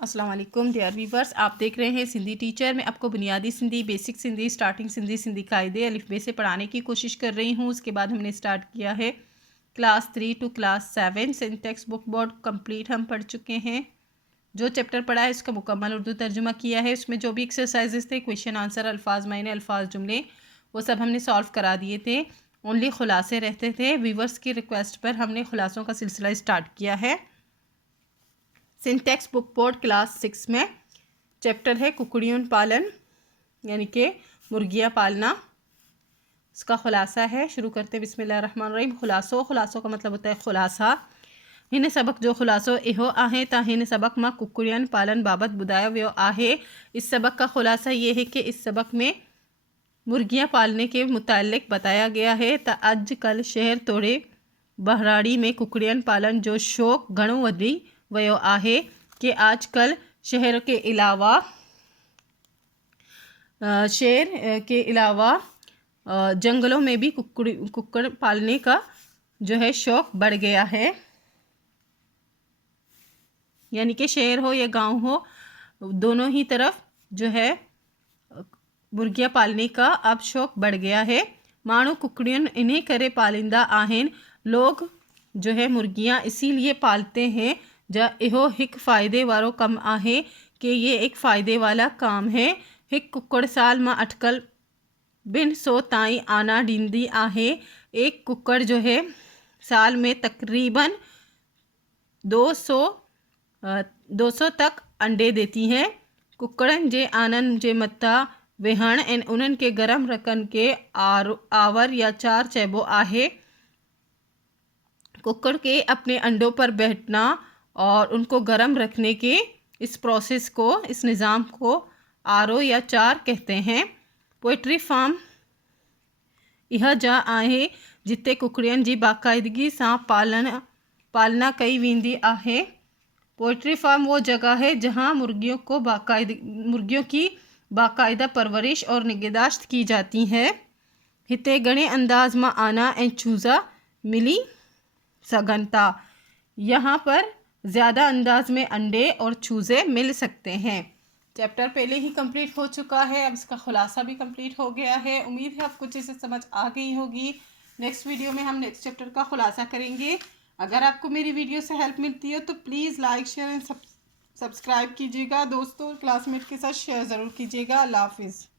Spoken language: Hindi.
अस्सलाम वालेकुम डियर व्यूवर्स, आप देख रहे हैं सिंधी टीचर। मैं आपको बुनियादी सिंधी, बेसिक सिंधी, स्टार्टिंग सिंधी, सिंधी कायदे अलिफ बे से पढ़ाने की कोशिश कर रही हूँ। उसके बाद हमने स्टार्ट किया है class 3 to class 7 syntax book board complete हम पढ़ चुके हैं। जो चैप्टर पढ़ा है उसका मुकम्मल उर्दू तर्जुमा किया है। उसमें जो भी एक्सरसाइजेस थे, क्वेश्चन आंसर, अल्फाज मायने, अल्फाज जुमले, वो सब हमने सॉल्व करा दिए थे। ओनली खुलासे रहते थे। व्यूवर्स की रिक्वेस्ट पर हमने खुलासों का सिलसिला स्टार्ट किया है। सिंटेक्स बुक बोर्ड क्लास 6 में चैप्टर है कुकड़ियों पालन, यानी कि मुर्गियाँ पालना। इसका खुलासा है। शुरू करते बिस्मिल्लाहिर्रहमानिर्रहीम। खुलासों का मतलब होता है खुलासा। हिन सबक जो खुलासो इहो आहे ता हिन सबक मां कुकड़ियन पालन बाबत बुधायो वियो आहे। इस सबक का खुलासा ये है कि इस सबक में मुर्गियाँ पालने के मुतालिक बताया गया है। त अॼुकल्ह शहर तोड़े बहराड़ी में कुकड़ियन पालन जो शौक़ घणो वधी वियो आहे कि आजकल शहर के अलावा जंगलों में भी कुक्कड़ पालने का जो है शौक़ बढ़ गया है। यानी कि शहर हो या गांव हो, दोनों ही तरफ जो है मुर्गियाँ पालने का अब शौक़ बढ़ गया है। माण्हू कुकड़ियुनि इन्हीं करे पालिंदा आहिनि। लोग जो है मुर्गियाँ इसीलिए पालते हैं जा इहो हिकु फ़ाइदे वारो कम आहे कि ये एक फ़ाइदे वाला काम है। हिकु कुकड़ साल मां अटकल 200 ताईं आना ॾींदी आहे। एक कुकड़ जो है साल में तकरीबन 200 तक अंडे देती हैं। कुकड़न जे आनन जे मत्ता वेहण ऐं उन्हनि के गरम रखन के आवर या चार चइबो आहे। कुकड़ के अपने अंडों पर बैठना और उनको गर्म रखने के इस प्रोसेस को, इस निज़ाम को आरो या चार कहते हैं। पोइट्री फार्म इहा जा आहे जिते कुकड़ियन जी बाकायदगी सां पालना कई वेंदी आहे। पोइट्री फार्म वो जगह है जहाँ मुर्गियों की बाकायदा परवरिश और निगहदाश्त की जाती है। हिते घणे अंदाज मां आना ऐं चूज़ा मिली सघन था। यहाँ पर ज़्यादा अंदाज में अंडे और चूज़े मिल सकते हैं। चैप्टर पहले ही कंप्लीट हो चुका है, अब इसका खुलासा भी कंप्लीट हो गया है। उम्मीद है आपको अच्छे से समझ आ गई होगी। नेक्स्ट वीडियो में हम नेक्स्ट चैप्टर का खुलासा करेंगे। अगर आपको मेरी वीडियो से हेल्प मिलती है तो please like, share and subscribe कीजिएगा। दोस्तों, क्लासमेट के साथ शेयर ज़रूर कीजिएगा। अल्लाह हाफिज़।